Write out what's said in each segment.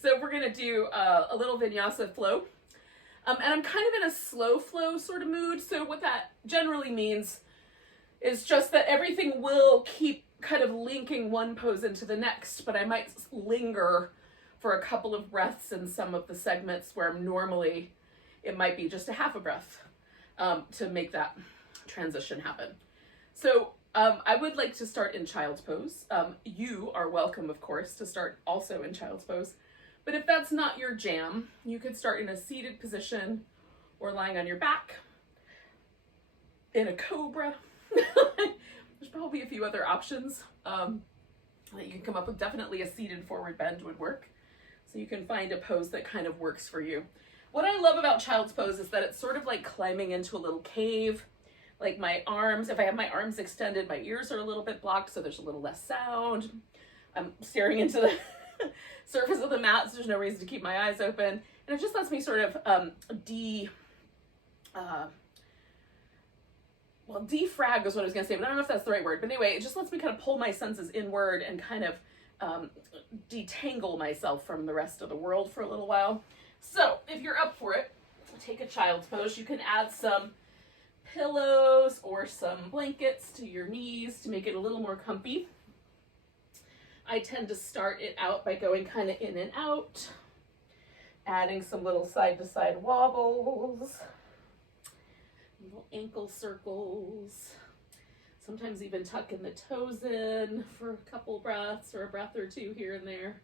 So we're gonna do a little vinyasa flow. And I'm kind of in a slow flow sort of mood. So what that generally means is just that everything will keep kind of linking one pose into the next, but I might linger for a couple of breaths in some of the segments where normally it might be just a half a breath to make that transition happen. So I would like to start in child's pose. You are welcome, of course, to start also in child's pose. But if that's not your jam, you could start in a seated position or lying on your back in a Cobra. There's probably a few other options that you can come up with. Definitely a seated forward bend would work. So you can find a pose that kind of works for you. What I love about child's pose is that it's sort of like climbing into a little cave. Like my arms, if I have my arms extended, my ears are a little bit blocked, so there's a little less sound. I'm staring into the surface of the mat, so there's no reason to keep my eyes open. And it just lets me sort of defrag is what I was gonna say, but I don't know if that's the right word. But anyway, it just lets me kind of pull my senses inward and kind of detangle myself from the rest of the world for a little while. So if you're up for it, take a child's pose. You can add some pillows or some blankets to your knees to make it a little more comfy. I tend to start it out by going kind of in and out, adding some little side-to-side wobbles, little ankle circles, sometimes even tucking the toes in for a couple breaths or a breath or two here and there.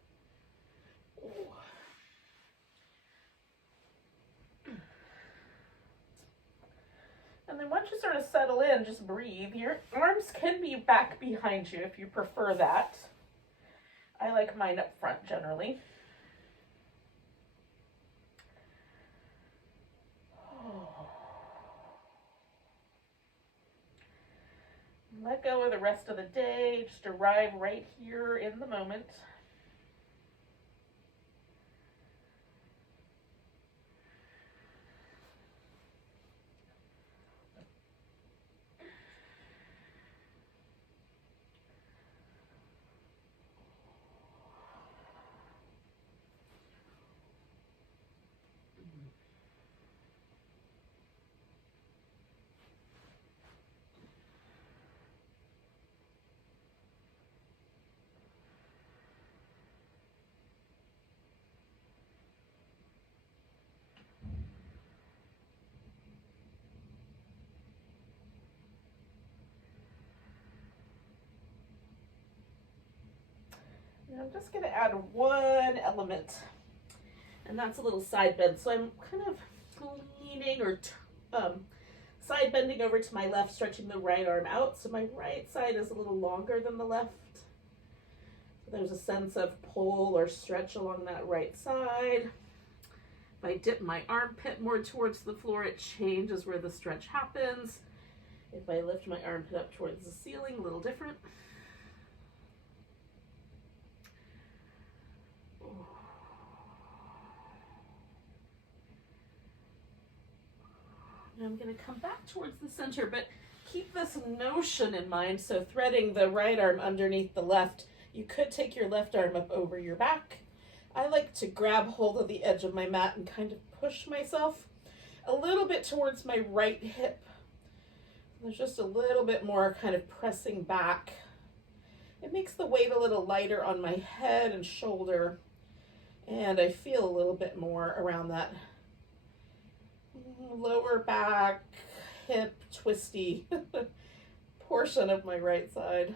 And then once you sort of settle in, just breathe. Your arms can be back behind you if you prefer that. I like mine up front generally. Let go of the rest of the day. Just arrive right here in the moment. And I'm just going to add one element, and that's a little side bend. So I'm kind of leaning or side bending over to my left, stretching the right arm out. So my right side is a little longer than the left. So there's a sense of pull or stretch along that right side. If I dip my armpit more towards the floor, it changes where the stretch happens. If I lift my armpit up towards the ceiling, a little different. I'm going to come back towards the center, but keep this notion in mind. So threading the right arm underneath the left, you could take your left arm up over your back. I like to grab hold of the edge of my mat and kind of push myself a little bit towards my right hip. There's just a little bit more kind of pressing back. It makes the weight a little lighter on my head and shoulder, and I feel a little bit more around that lower back, hip, twisty portion of my right side.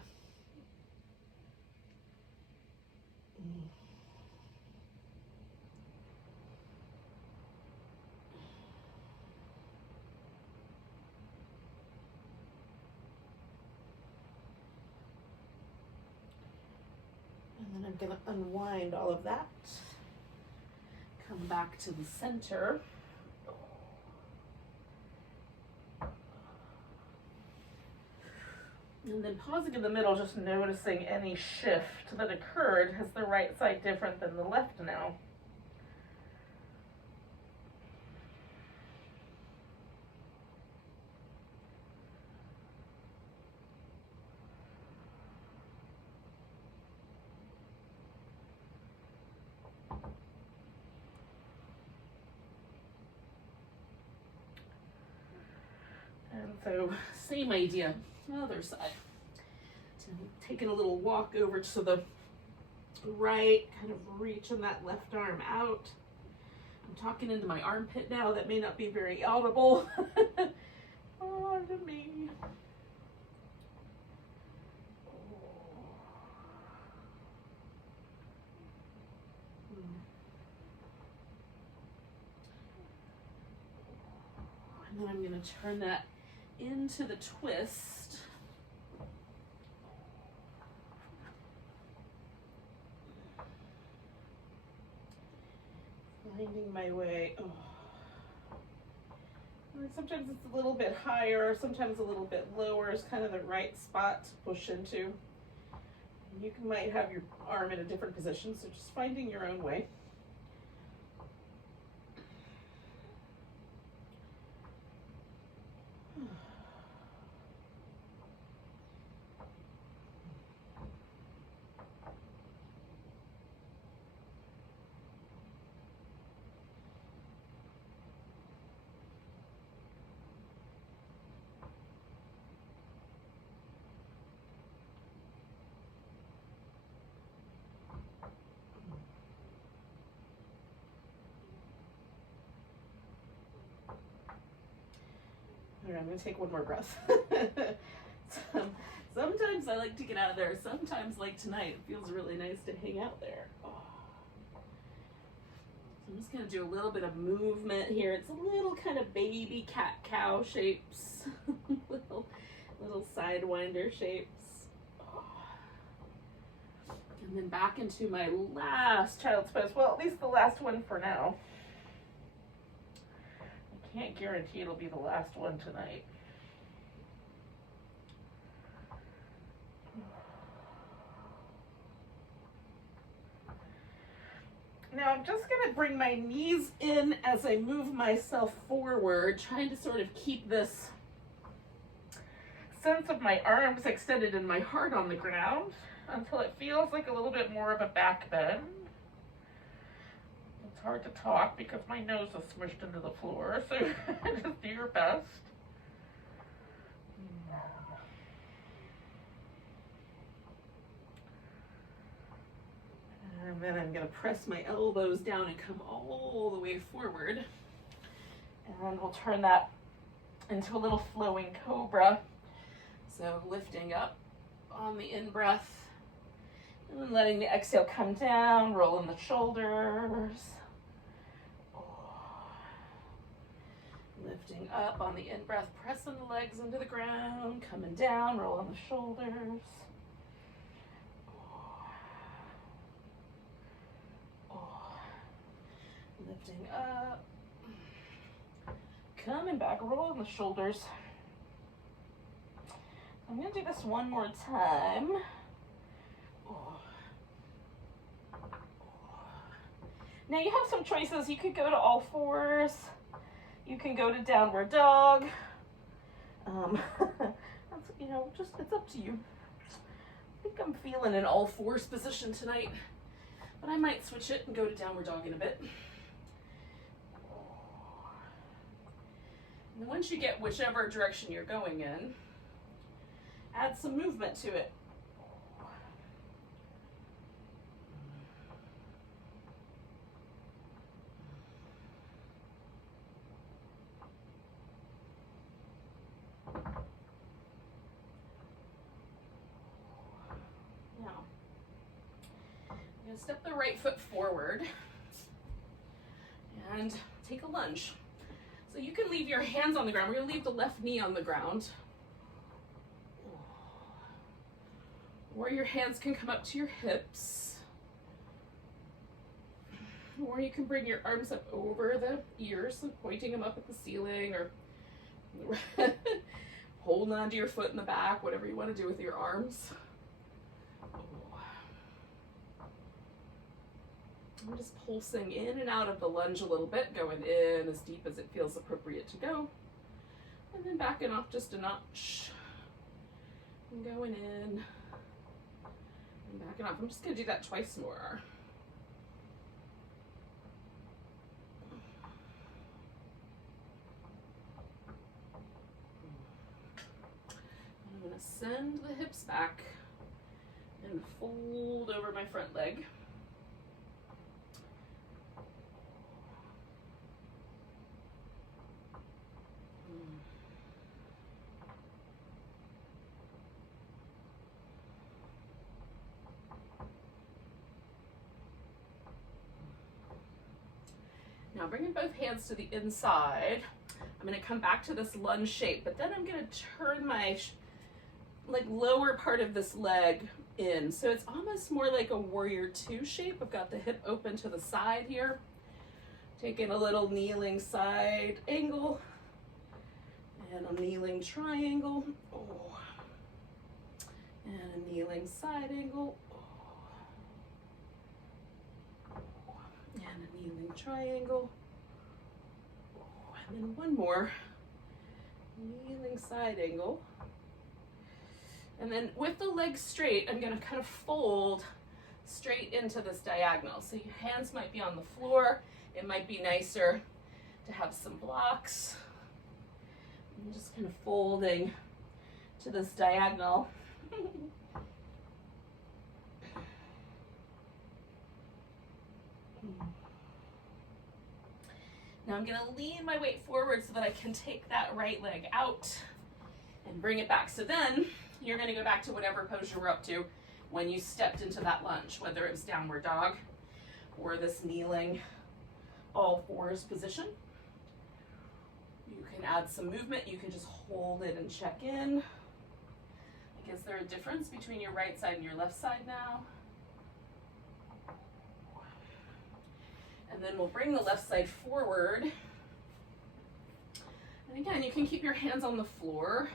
And then I'm going to unwind all of that. Come back to the center. And then pausing in the middle, just noticing any shift that occurred. Is the right side different than the left now? So same idea, other side. So taking a little walk over to the right, kind of reaching that left arm out. I'm talking into my armpit now. That may not be very audible. Oh, to me. And then I'm going to turn that into the twist. Finding my way. Oh. Sometimes it's a little bit higher, sometimes a little bit lower is kind of the right spot to push into. You might have your arm in a different position, so just finding your own way. All right, I'm gonna take one more breath. Sometimes I like to get out of there. Sometimes, like tonight, it feels really nice to hang out there. Oh. So I'm just gonna do a little bit of movement here. It's a little kind of baby cat-cow shapes, little sidewinder shapes. Oh. And then back into my last child's pose. Well, at least the last one for now. Can't guarantee it'll be the last one tonight. Now I'm just going to bring my knees in as I move myself forward, trying to sort of keep this sense of my arms extended and my heart on the ground until it feels like a little bit more of a back bend. It's hard to talk because my nose is smushed into the floor, so just do your best. And then I'm going to press my elbows down and come all the way forward. And we'll turn that into a little flowing cobra. So lifting up on the in-breath, and then letting the exhale come down, rolling the shoulders. Lifting up on the in-breath, pressing the legs into the ground, coming down, rolling the shoulders. Lifting up, coming back, rolling the shoulders. I'm going to do this one more time. Now you have some choices. You could go to all fours. You can go to downward dog. That's, just, it's up to you. I think I'm feeling an all fours position tonight, but I might switch it and go to downward dog in a bit. And once you get whichever direction you're going in, add some movement to it. Now, I'm going to step the right foot forward and take a lunge. So you can leave your hands on the ground. We're going to leave the left knee on the ground. Or your hands can come up to your hips. Or you can bring your arms up over the ears, pointing them up at the ceiling, or holding onto your foot in the back, whatever you want to do with your arms. I'm just pulsing in and out of the lunge a little bit, going in as deep as it feels appropriate to go, and then backing off just a notch, and going in, and backing off. I'm just going to do that twice more. gonna send the hips back and fold over my front leg. Now bringing both hands to the inside, I'm going to come back to this lunge shape, but then I'm going to turn my lower part of this leg in. So it's almost more like a warrior two shape. I've got the hip open to the side here. Taking a little kneeling side angle and a kneeling triangle. Oh. And a kneeling side angle. And a kneeling triangle. And then one more kneeling side angle. And then with the legs straight, I'm going to kind of fold straight into this diagonal. So your hands might be on the floor. It might be nicer to have some blocks. I'm just kind of folding to this diagonal. Now I'm going to lean my weight forward so that I can take that right leg out and bring it back. So then you're going to go back to whatever pose you were up to when you stepped into that lunge, whether it was downward dog or this kneeling all fours position. You can add some movement. You can just hold it and check in. Like, is there a difference between your right side and your left side now? And then we'll bring the left side forward. And again, you can keep your hands on the floor.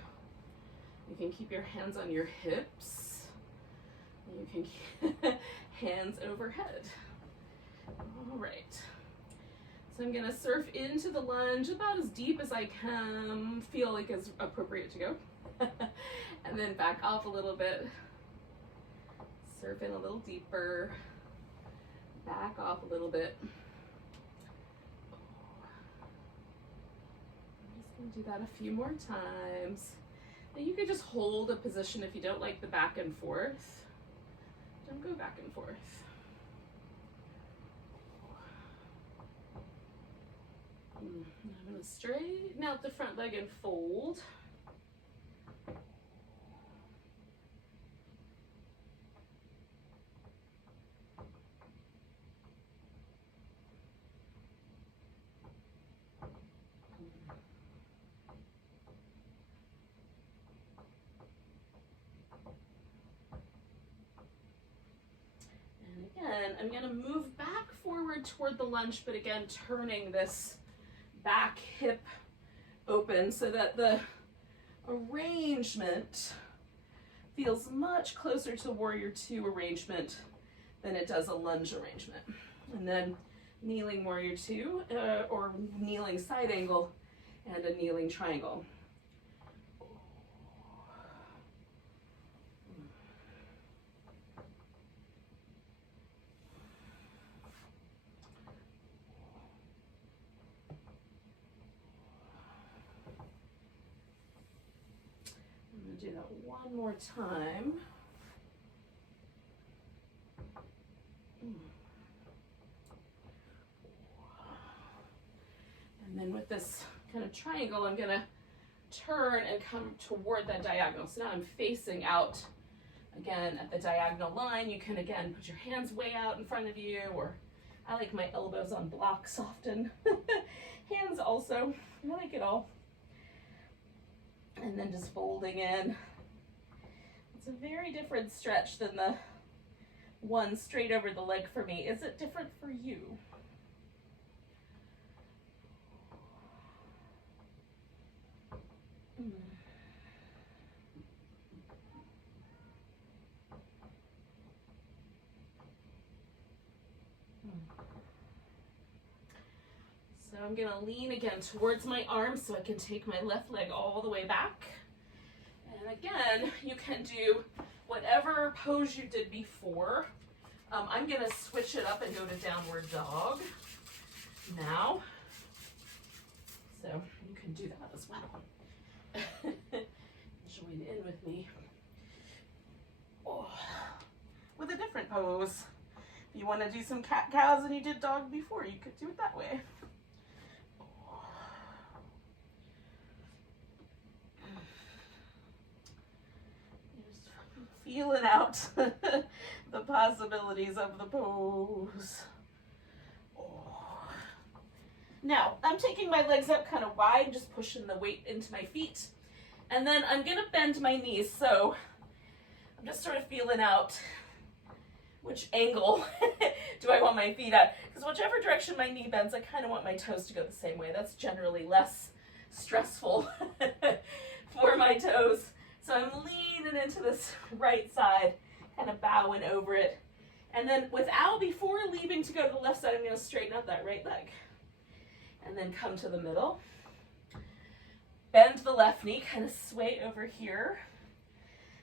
You can keep your hands on your hips. You can keep hands overhead. All right. So I'm gonna surf into the lunge about as deep as I can feel like is appropriate to go. And then back off a little bit. Surf in a little deeper. Back off a little bit. I'm just gonna do that a few more times. And you could just hold a position if you don't like the back and forth. Don't go back and forth. I'm going to straighten out the front leg and fold. And again, I'm going to move back forward toward the lunge, but again, turning this back hip open so that the arrangement feels much closer to warrior two arrangement than it does a lunge arrangement. And then kneeling warrior two or kneeling side angle and a kneeling triangle. Do that one more time. And then with this kind of triangle, I'm gonna turn and come toward that diagonal. So now I'm facing out again at the diagonal line. You can again put your hands way out in front of you, or I like my elbows on blocks often. Hands also, I like it all. And then just folding in. It's a very different stretch than the one straight over the leg for me. Is it different for you? So I'm going to lean again towards my arms so I can take my left leg all the way back. And again, you can do whatever pose you did before. I'm going to switch it up and go to downward dog now. So you can do that as well. Enjoy join in with me. Oh. With a different pose. If you want to do some cat-cows and you did dog before, you could do it that way. Just feeling out the possibilities of the pose. Now, I'm taking my legs up kind of wide, just pushing the weight into my feet. And then I'm going to bend my knees, so I'm just sort of feeling out which angle do I want my feet at. Because whichever direction my knee bends, I kind of want my toes to go the same way. That's generally less stressful for my toes. So I'm leaning into this right side, kind of bowing over it. And then before leaving to go to the left side, I'm going to straighten out that right leg. And then come to the middle. Bend the left knee, kind of sway over here.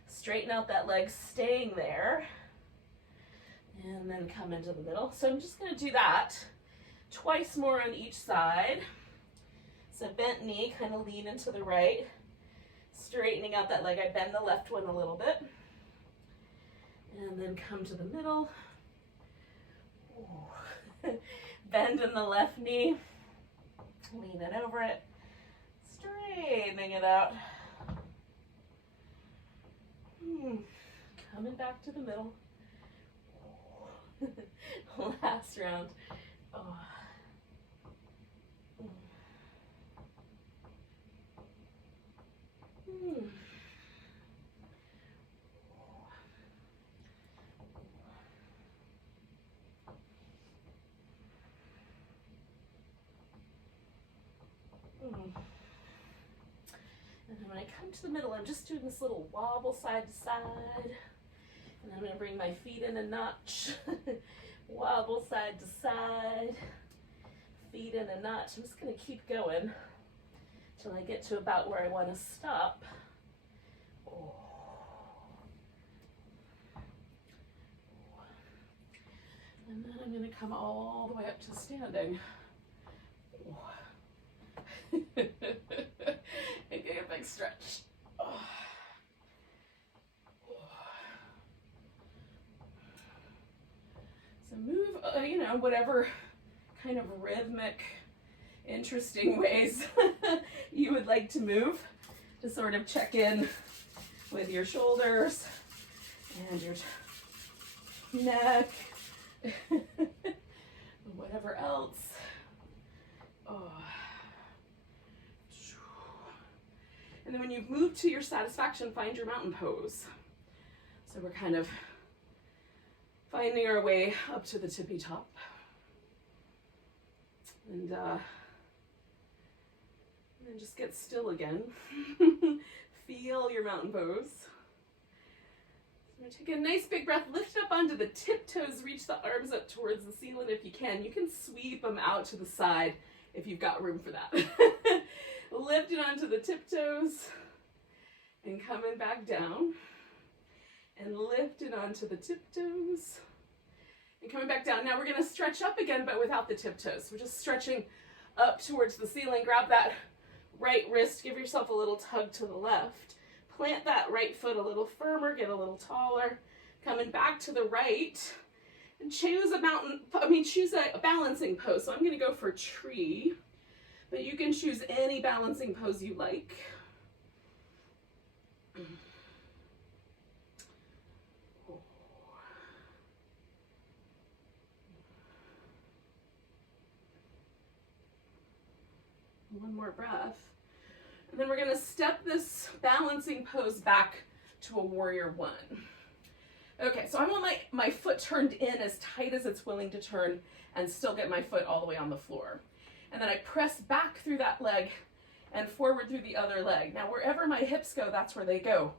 Straighten out that leg, staying there. And then come into the middle. So I'm just going to do that twice more on each side. So bent knee, kind of lean into the right. Straightening out that leg. I bend the left one a little bit. And then come to the middle. Bend in the left knee. Lean it over it, straightening it out. Coming back to the middle. Last round. Oh. And then when I come to the middle, I'm just doing this little wobble side to side. And I'm going to bring my feet in a notch. Wobble side to side. Feet in a notch. I'm just going to keep going until I get to about where I want to stop. Oh. And then I'm going to come all the way up to standing. Oh. And get a big stretch. Oh. So move, whatever kind of rhythmic, interesting ways you would like to move to sort of check in with your shoulders and your neck, whatever else. Oh. And then when you've moved to your satisfaction, find your mountain pose. So we're kind of finding our way up to the tippy top. And then just get still again. Feel your mountain pose. So take a nice big breath, lift up onto the tiptoes, reach the arms up towards the ceiling if you can. You can sweep them out to the side if you've got room for that. Lift it onto the tiptoes and coming back down. And lift it onto the tiptoes and coming back down. Now we're going to stretch up again, but without the tiptoes. We're just stretching up towards the ceiling. Grab that right wrist, give yourself a little tug to the left. Plant that right foot a little firmer, get a little taller. Coming back to the right and choose a balancing pose. So I'm going to go for tree, but you can choose any balancing pose you like. One more breath. And then we're going to step this balancing pose back to a warrior one. Okay, so I want my foot turned in as tight as it's willing to turn and still get my foot all the way on the floor. And then I press back through that leg and forward through the other leg. Now wherever my hips go, that's where they go.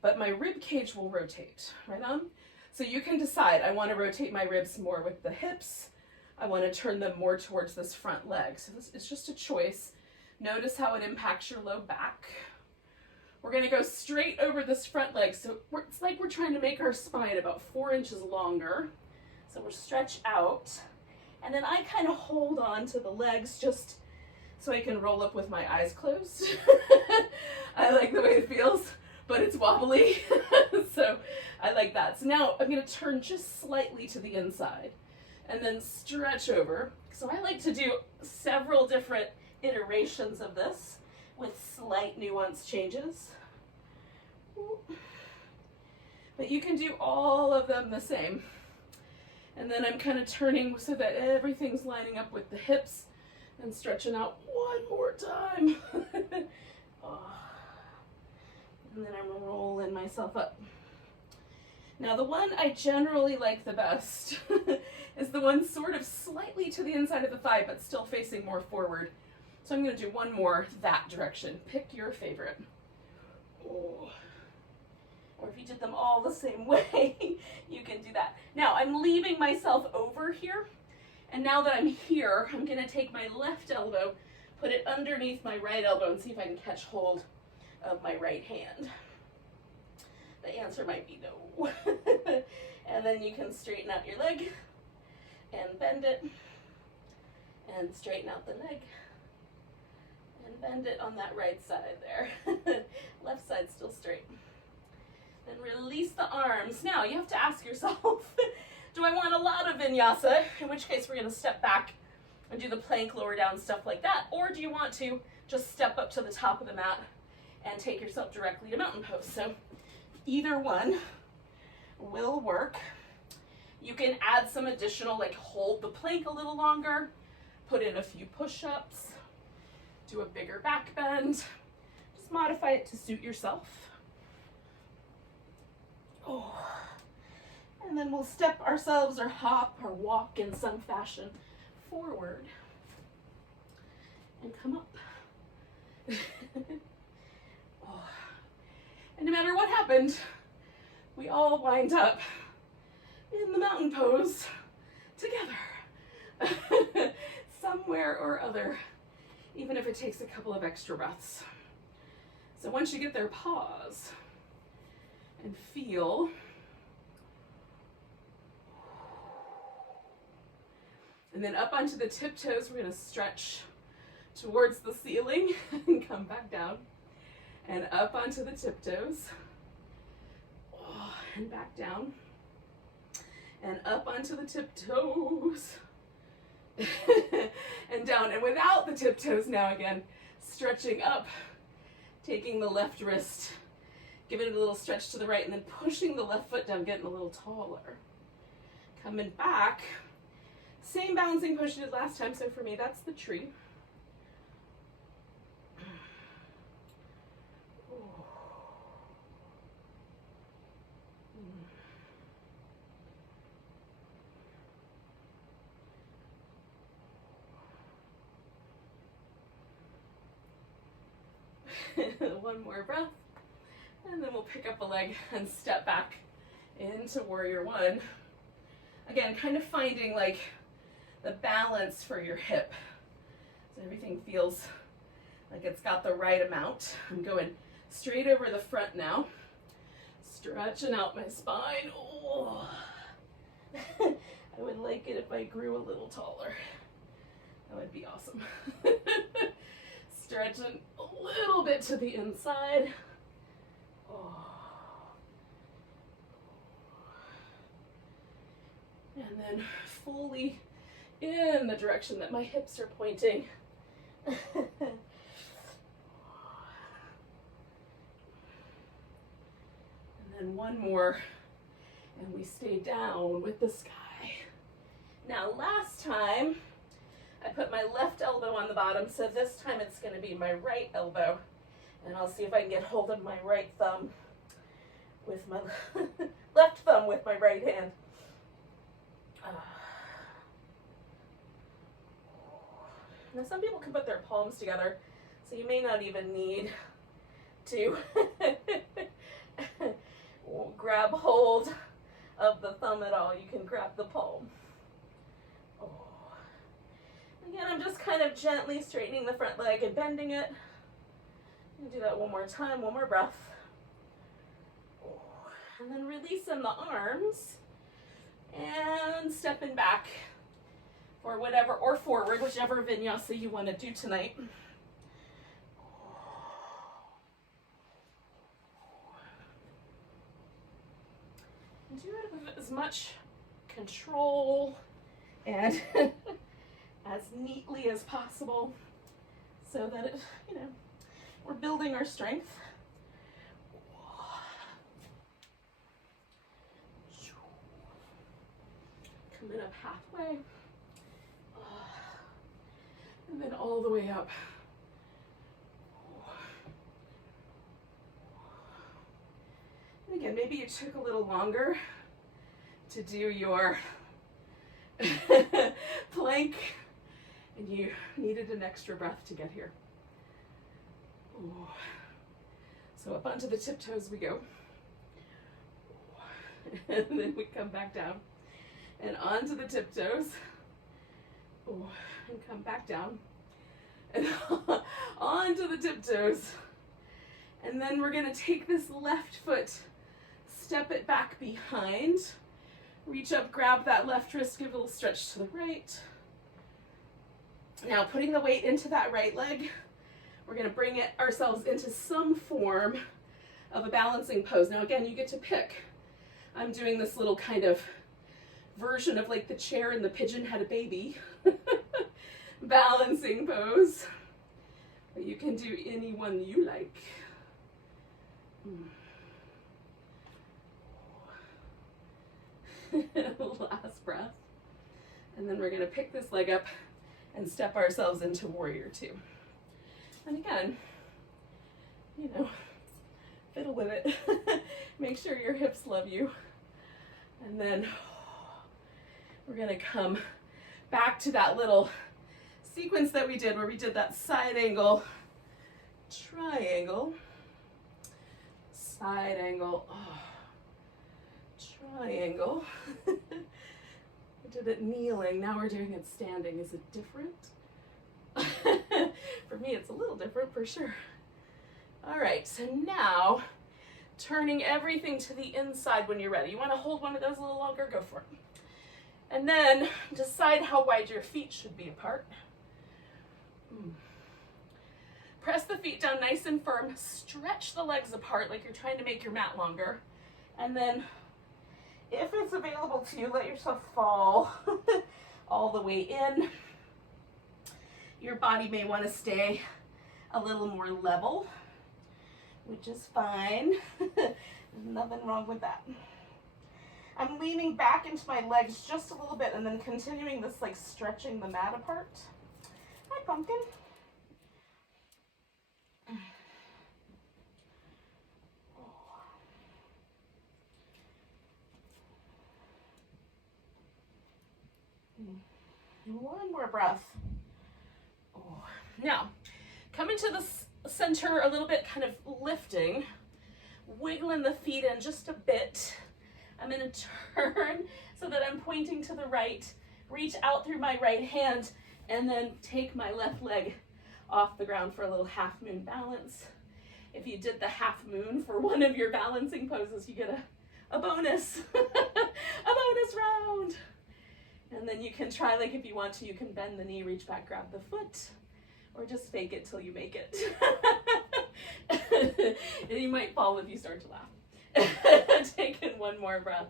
But my rib cage will rotate, right on? So you can decide, I want to rotate my ribs more with the hips. I want to turn them more towards this front leg. So it's just a choice. Notice how it impacts your low back. We're going to go straight over this front leg. So it's like we're trying to make our spine about 4 inches longer. So we'll stretch out. And then I kind of hold on to the legs just so I can roll up with my eyes closed. I like the way it feels. but it's wobbly. So I like that. So now I'm going to turn just slightly to the inside and then stretch over. So I like to do several different iterations of this with slight nuance changes. But you can do all of them the same. And then I'm kind of turning so that everything's lining up with the hips and stretching out one more time. Oh. And then I'm rolling myself up. Now the one I generally like the best is the one sort of slightly to the inside of the thigh but still facing more forward. So I'm going to do one more that direction. Pick your favorite. Oh. Or if you did them all the same way, you can do that. Now I'm leaving myself over here. And now that I'm here, I'm going to take my left elbow, put it underneath my right elbow, and see if I can catch hold of my right hand. The answer might be no. And then you can straighten out your leg and bend it and straighten out the leg and bend it on that right side there. Left side still straight. Then release the arms. Now you have to ask yourself, do I want a lot of vinyasa? In which case we're going to step back and do the plank, lower down, stuff like that. Or do you want to just step up to the top of the mat and take yourself directly to mountain pose? So either one will work. You can add some additional, like hold the plank a little longer, put in a few push-ups, do a bigger back bend. Just modify it to suit yourself. Oh. And then we'll step ourselves or hop or walk in some fashion forward and come up. Oh. And no matter what happened, we all wind up in the mountain pose together. Somewhere or other, even if it takes a couple of extra breaths. So once you get there, pause and feel. And then up onto the tiptoes, we're going to stretch towards the ceiling and come back down. And up onto the tiptoes. Oh, and back down. And up onto the tiptoes. And down. And without the tiptoes now again, stretching up, taking the left wrist, giving it a little stretch to the right, and then pushing the left foot down, getting a little taller. Coming back. Same balancing push you did last time, so for me, that's the tree. One more breath, and then we'll pick up a leg and step back into warrior one. Again, kind of finding like the balance for your hip. So everything feels like it's got the right amount. I'm going straight over the front now, stretching out my spine. Oh. I would like it if I grew a little taller. That would be awesome. Stretching a little bit to the inside. Oh. And then fully in the direction that my hips are pointing. And then one more, and we stay down with the sky. Now last time, I put my left elbow on the bottom, so this time it's going to be my right elbow. And I'll see if I can get hold of my right thumb with my left thumb with my right hand. Now some people can put their palms together, so you may not even need to grab hold of the thumb at all. You can grab the palm. Oh. Again, I'm just kind of gently straightening the front leg and bending it. And do that one more time, one more breath. Oh. And then releasing the arms and stepping back for whatever, or forward, whichever vinyasa you want to do tonight. as much control and as neatly as possible so that it, you know, we're building our strength. Coming up halfway. And then all the way up. And again, maybe you took a little longer to do your plank and you needed an extra breath to get here. Ooh. So up onto the tiptoes we go. And then we come back down and onto the tiptoes. Ooh. And come back down and onto the tiptoes. And then we're going to take this left foot, step it back behind, reach up, grab that left wrist, give it a little stretch to the right. Now putting the weight into that right leg, we're going to bring it ourselves into some form of a balancing pose. Now again, you get to pick. I'm doing this little kind of version of like the chair and the pigeon had a baby balancing pose. But you can do any one you like. Last breath. And then we're going to pick this leg up and step ourselves into warrior two. And again, you know, fiddle with it. Make sure your hips love you. And then we're going to come back to that little sequence that we did where we did that side angle, triangle, side angle, triangle. We did it kneeling, now we're doing it standing. Is it different? For me, it's a little different for sure. All right, so now turning everything to the inside when you're ready. You want to hold one of those a little longer? Go for it. And then decide how wide your feet should be apart. Press the feet down nice and firm. Stretch the legs apart like you're trying to make your mat longer. And then, if it's available to you, let yourself fall all the way in. Your body may want to stay a little more level, which is fine. There's nothing wrong with that. I'm leaning back into my legs just a little bit and then continuing this like stretching the mat apart. Hi, pumpkin. One more breath. Now, coming to the center a little bit, kind of lifting, wiggling the feet in just a bit. I'm going to turn so that I'm pointing to the right, reach out through my right hand, and then take my left leg off the ground for a little half moon balance. If you did the half moon for one of your balancing poses, you get a bonus, a bonus round. And then you can try, like if you want to, you can bend the knee, reach back, grab the foot, or just fake it till you make it. And you might fall if you start to laugh. Take in one more breath.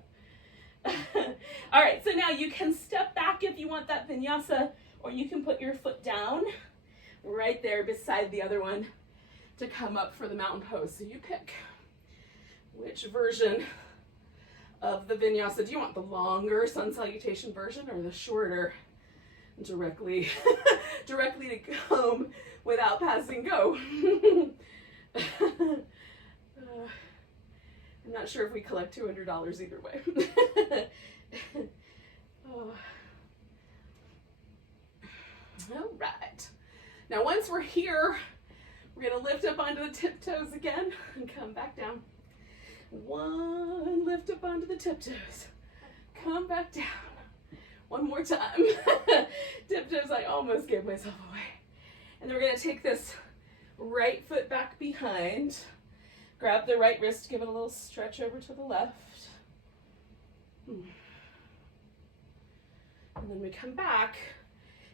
All right, so now you can step back if you want that vinyasa, or you can put your foot down right there beside the other one to come up for the mountain pose. So you pick which version of the vinyasa. Do you want the longer sun salutation version or the shorter directly to home without passing go? I'm not sure if we collect $200 either way. Oh. All right. Now once we're here, we're going to lift up onto the tiptoes again and come back down. One, lift up onto the tiptoes. Come back down. One more time. Tiptoes, I almost gave myself away. And then we're going to take this right foot back behind. Grab the right wrist, give it a little stretch over to the left. And then we come back.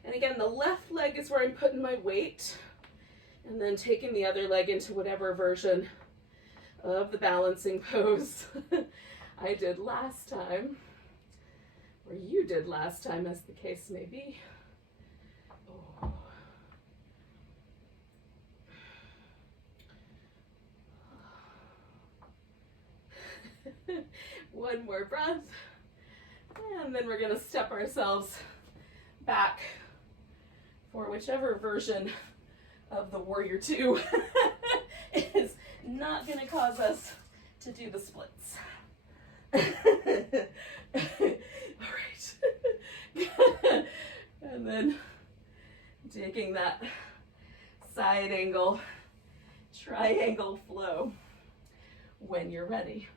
And again, the left leg is where I'm putting my weight. And then taking the other leg into whatever version of the balancing pose I did last time. or you did last time, as the case may be. Oh. One more breath, and then we're going to step ourselves back for whichever version of the Warrior 2 is not going to cause us to do the splits. All right. And then taking that side angle, triangle flow when you're ready.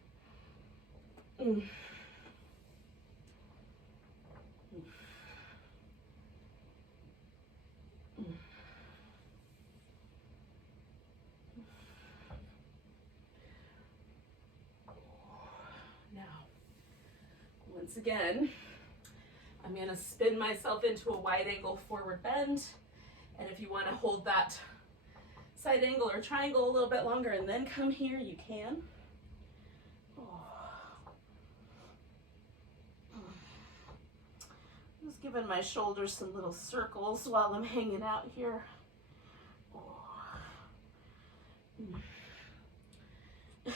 Once again, I'm going to spin myself into a wide angle forward bend. And if you want to hold that side angle or triangle a little bit longer and then come here, you can. Just giving my shoulders some little circles while I'm hanging out here. My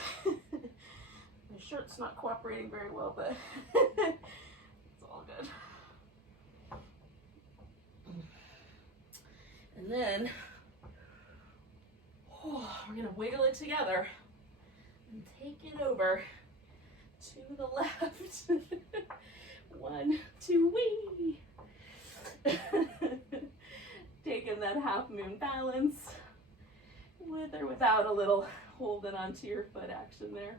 shirt's not cooperating very well, but it's all good. And then we're going to wiggle it together and take it over to the left. 1, 2, wee. Taking that half moon balance with or without a little holding onto your foot action there.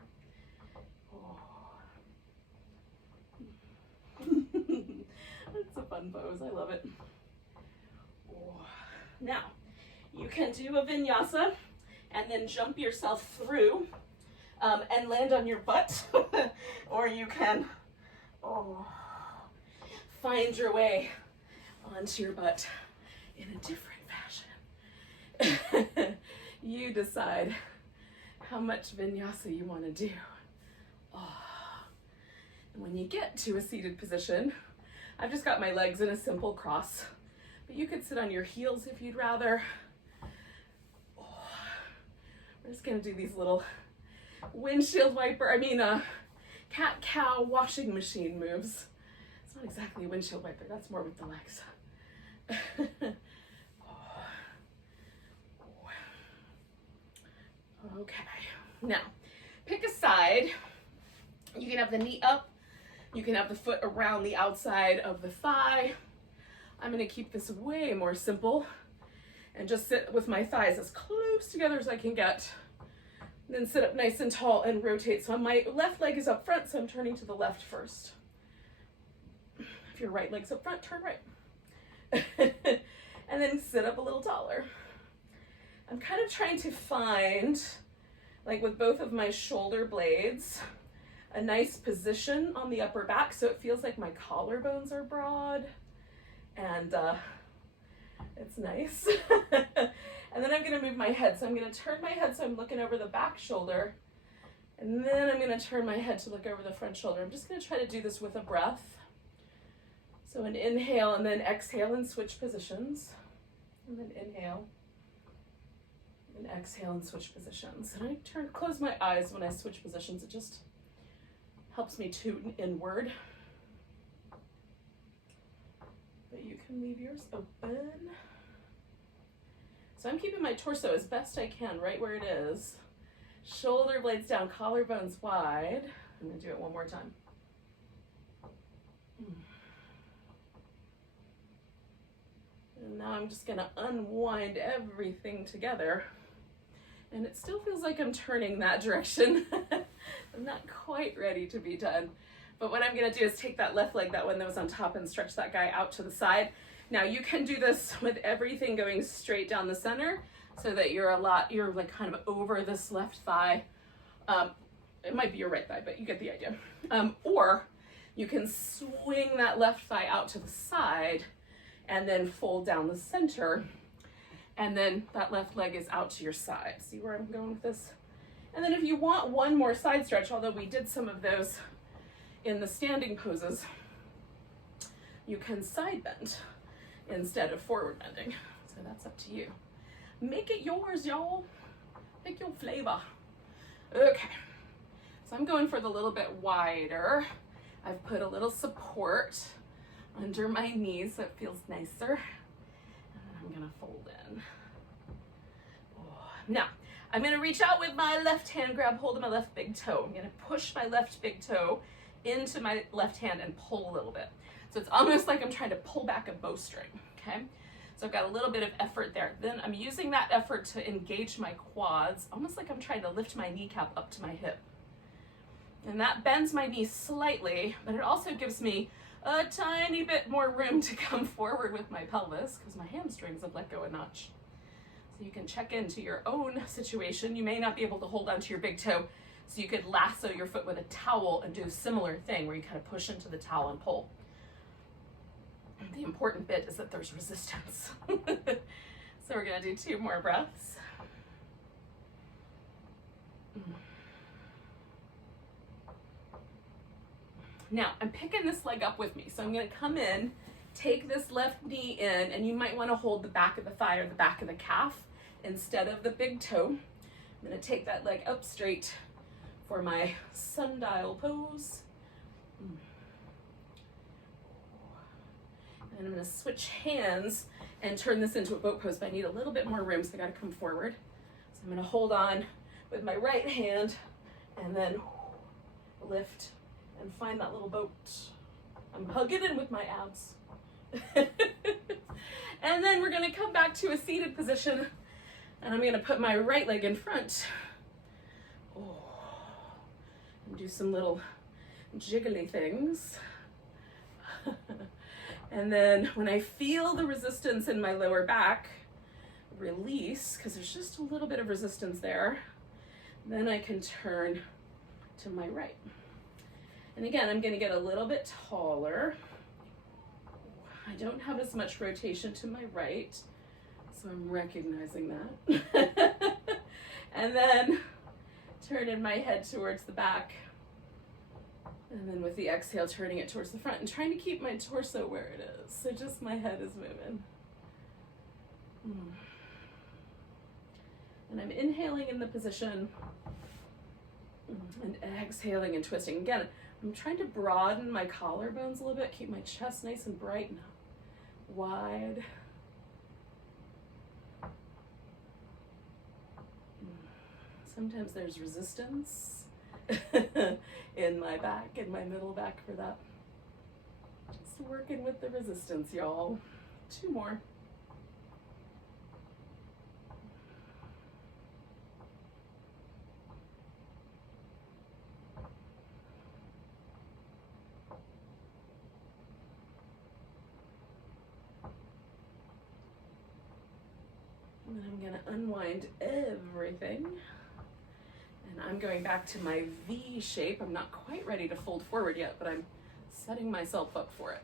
That's a fun pose. I love it. Now, you can do a vinyasa and then jump yourself through and land on your butt, or you can find your way onto your butt in a different fashion. You decide how much vinyasa you want to do. And when you get to a seated position, I've just got my legs in a simple cross, but you could sit on your heels if you'd rather. We're just going to do these little windshield wiper, cat-cow washing machine moves. It's not exactly a windshield wiper, that's more with the legs. Okay, now pick a side. You can have the knee up, you can have the foot around the outside of the thigh. I'm going to keep this way more simple and just sit with my thighs as close together as I can get. Then sit up nice and tall and rotate. So my left leg is up front, so I'm turning to the left first. If your right leg's up front, turn right. And then sit up a little taller. I'm kind of trying to find, like with both of my shoulder blades, a nice position on the upper back so it feels like my collarbones are broad. And it's nice. And then I'm going to move my head. So I'm going to turn my head so I'm looking over the back shoulder. And then I'm going to turn my head to look over the front shoulder. I'm just going to try to do this with a breath. So an inhale and then exhale and switch positions. And then inhale and exhale and switch positions. And I close my eyes when I switch positions. It just helps me tune inward. But you can leave yours open. So I'm keeping my torso as best I can right where it is. Shoulder blades down, collarbones wide. I'm going to do it one more time. And now I'm just going to unwind everything together. And it still feels like I'm turning that direction. I'm not quite ready to be done. But what I'm going to do is take that left leg, that one that was on top, and stretch that guy out to the side. Now you can do this with everything going straight down the center so that you're like kind of over this left thigh. It might be your right thigh, but you get the idea. Or you can swing that left thigh out to the side and then fold down the center. And then that left leg is out to your side. See where I'm going with this? And then if you want one more side stretch, although we did some of those in the standing poses, you can side bend instead of forward bending. So that's up to you. Make it yours, y'all. Pick your flavor. Okay, so I'm going for the little bit wider. I've put a little support under my knees so it feels nicer. And then I'm gonna fold in. Oh. Now, I'm gonna reach out with my left hand, grab hold of my left big toe. I'm gonna push my left big toe into my left hand and pull a little bit. So it's almost like I'm trying to pull back a bowstring, okay? So I've got a little bit of effort there. Then I'm using that effort to engage my quads, almost like I'm trying to lift my kneecap up to my hip. And that bends my knee slightly, but it also gives me a tiny bit more room to come forward with my pelvis because my hamstrings have let go a notch. So you can check into your own situation. You may not be able to hold onto your big toe, so you could lasso your foot with a towel and do a similar thing where you kind of push into the towel and pull. The important bit is that there's resistance. So we're gonna do 2 more breaths. Now, I'm picking this leg up with me. So I'm gonna come in, take this left knee in, and you might wanna hold the back of the thigh or the back of the calf instead of the big toe. I'm gonna take that leg up straight for my sundial pose. And I'm gonna switch hands and turn this into a boat pose, but I need a little bit more room, so I gotta come forward. So I'm gonna hold on with my right hand and then lift and find that little boat. I'm hugging in with my abs. And then we're gonna come back to a seated position, and I'm gonna put my right leg in front. And do some little jiggly things. And then when I feel the resistance in my lower back, release, because there's just a little bit of resistance there. Then I can turn to my right. And again, I'm gonna get a little bit taller. I don't have as much rotation to my right, so I'm recognizing that. And then turning my head towards the back. And then with the exhale, turning it towards the front and trying to keep my torso where it is. So just my head is moving. And I'm inhaling in the position and exhaling and twisting. Again, I'm trying to broaden my collarbones a little bit, keep my chest nice and bright and wide. Sometimes there's resistance in my back, in my middle back for that. Just working with the resistance, y'all. 2 more. And then I'm gonna unwind everything. And I'm going back to my V shape. I'm not quite ready to fold forward yet, but I'm setting myself up for it.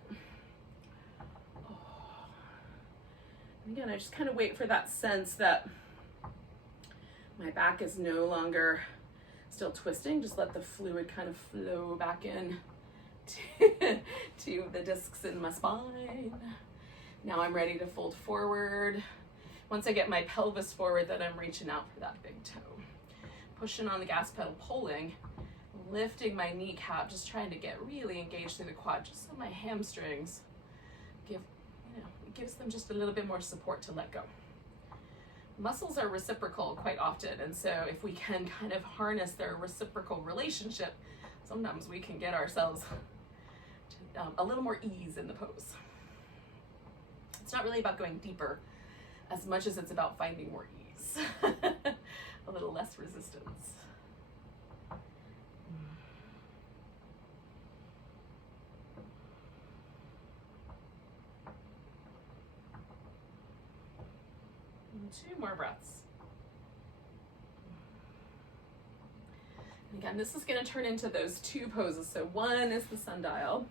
And again, I just kind of wait for that sense that my back is no longer still twisting. Just let the fluid kind of flow back in to the discs in my spine. Now I'm ready to fold forward. Once I get my pelvis forward, then I'm reaching out for that big toe. Pushing on the gas pedal, pulling, lifting my kneecap, just trying to get really engaged through the quad, just so my hamstrings give, it gives them just a little bit more support to let go. Muscles are reciprocal quite often, and so if we can kind of harness their reciprocal relationship, sometimes we can get ourselves to, a little more ease in the pose. It's not really about going deeper as much as it's about finding more ease. A little less resistance. And 2 more breaths. And again, this is going to turn into those 2 poses. So one is the sundial.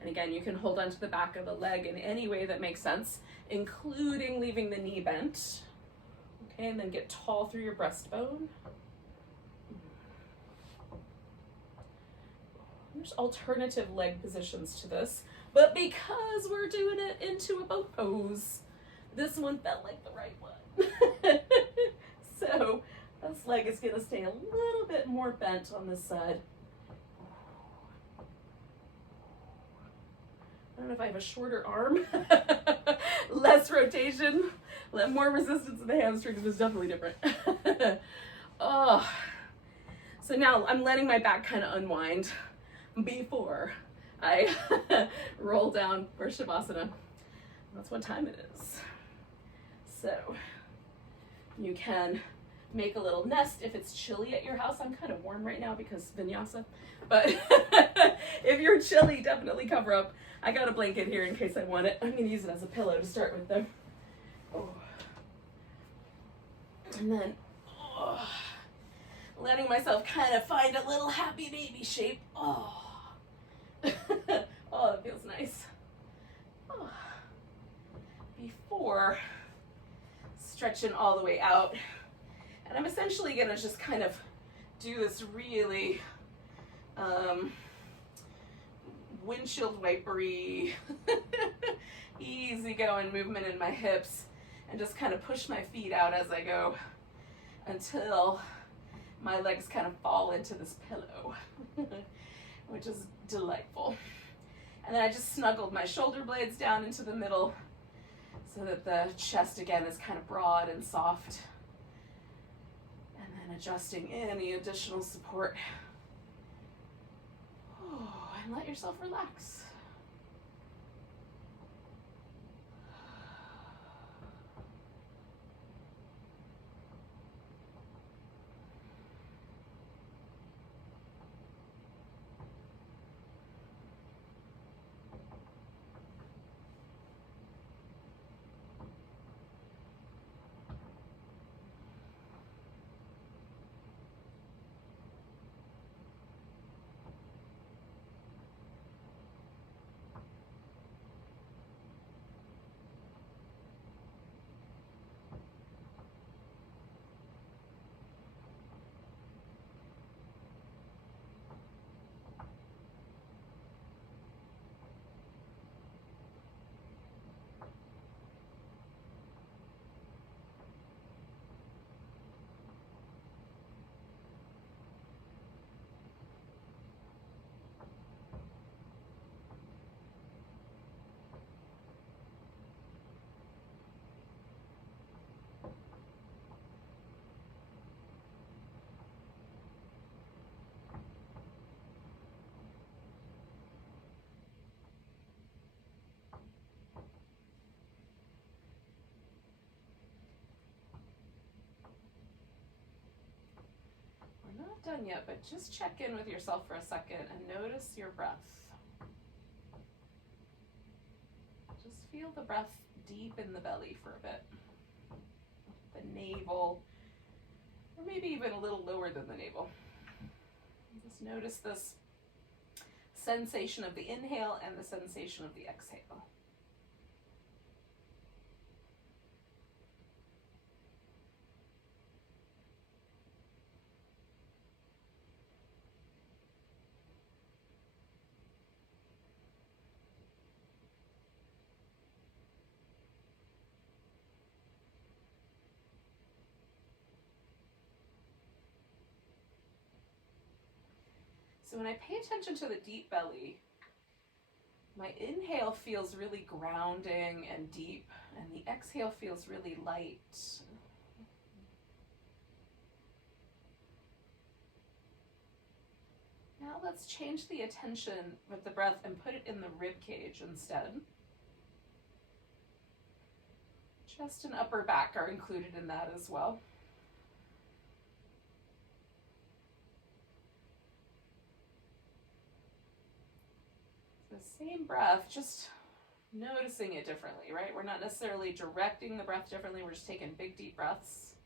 And again, you can hold onto the back of the leg in any way that makes sense, including leaving the knee bent. Okay, and then get tall through your breastbone. There's alternative leg positions to this. But because we're doing it into a boat pose, this one felt like the right one. So this leg is going to stay a little bit more bent on this side. I don't know if I have a shorter arm, less rotation, more resistance in the hamstrings, but it's definitely different. Oh. So now I'm letting my back kind of unwind before I roll down for Shavasana. That's what time it is. So you can make a little nest if it's chilly at your house. I'm kind of warm right now because Vinyasa, but if you're chilly, definitely cover up. I got a blanket here in case I want it. I'm going to use it as a pillow to start with though. Oh. And then letting myself kind of find a little happy baby shape. Oh, oh, it feels nice. Oh. Before stretching all the way out. And I'm essentially going to just kind of do this really windshield wipery, easy going movement in my hips, and just kind of push my feet out as I go until my legs kind of fall into this pillow, which is delightful. And then I just snuggled my shoulder blades down into the middle so that the chest again is kind of broad and soft. And then adjusting any additional support. Oh, and let yourself relax. Not done yet, but just check in with yourself for a second and notice your breath. Just feel the breath deep in the belly for a bit. The navel, or maybe even a little lower than the navel. Just notice this sensation of the inhale and the sensation of the exhale. So when I pay attention to the deep belly, my inhale feels really grounding and deep, and the exhale feels really light. Now let's change the attention with the breath and put it in the rib cage instead. Chest and upper back are included in that as well. The same breath, just noticing it differently, right? We're not necessarily directing the breath differently, we're just taking big deep breaths.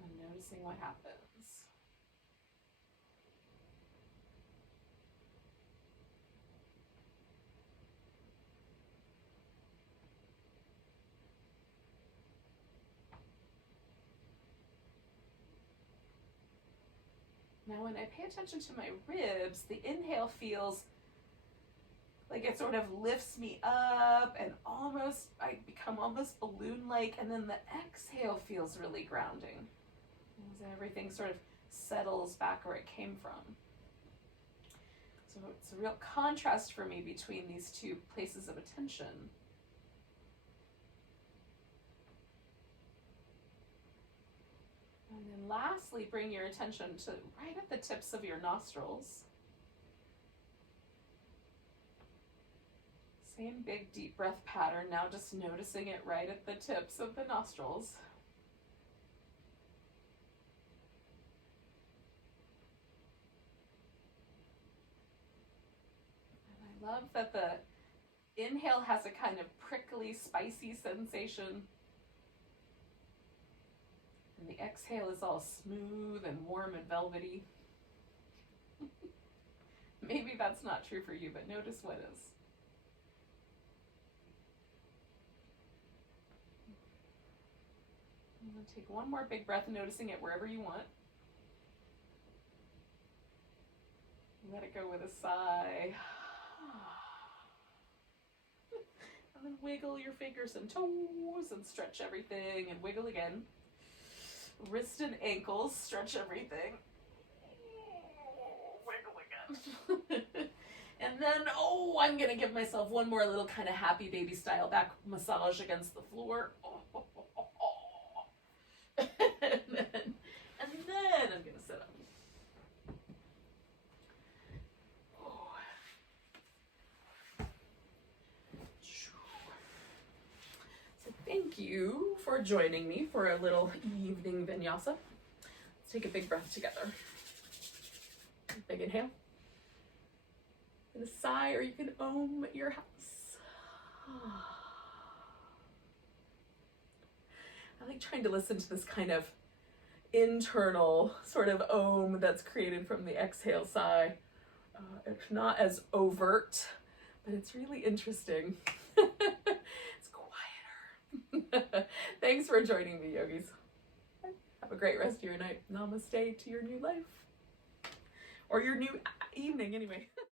And noticing what happens. Now when I pay attention to my ribs, the inhale feels like it sort of lifts me up and almost, I become almost balloon-like, and then the exhale feels really grounding as everything sort of settles back where it came from. So it's a real contrast for me between these two places of attention. And then lastly, bring your attention to right at the tips of your nostrils. Same big deep breath pattern, now just noticing it right at the tips of the nostrils. And I love that the inhale has a kind of prickly, spicy sensation. And the exhale is all smooth and warm and velvety. Maybe that's not true for you, but notice what is. I'm going to take one more big breath, noticing it wherever you want. Let it go with a sigh. And then wiggle your fingers and toes and stretch everything and wiggle again. Wrist and ankles, stretch everything. Wiggle again. And then, I'm going to give myself one more little kind of happy baby style back massage against the floor. And then I'm going to sit up. So thank you for joining me for a little evening vinyasa. Let's take a big breath together. Big inhale. And a sigh, or you can om your house. I like trying to listen to this kind of internal sort of om that's created from the exhale sigh. It's not as overt, but it's really interesting. It's quieter. Thanks for joining me, yogis. Have a great rest of your night. Namaste to your new life. Or your new evening, anyway.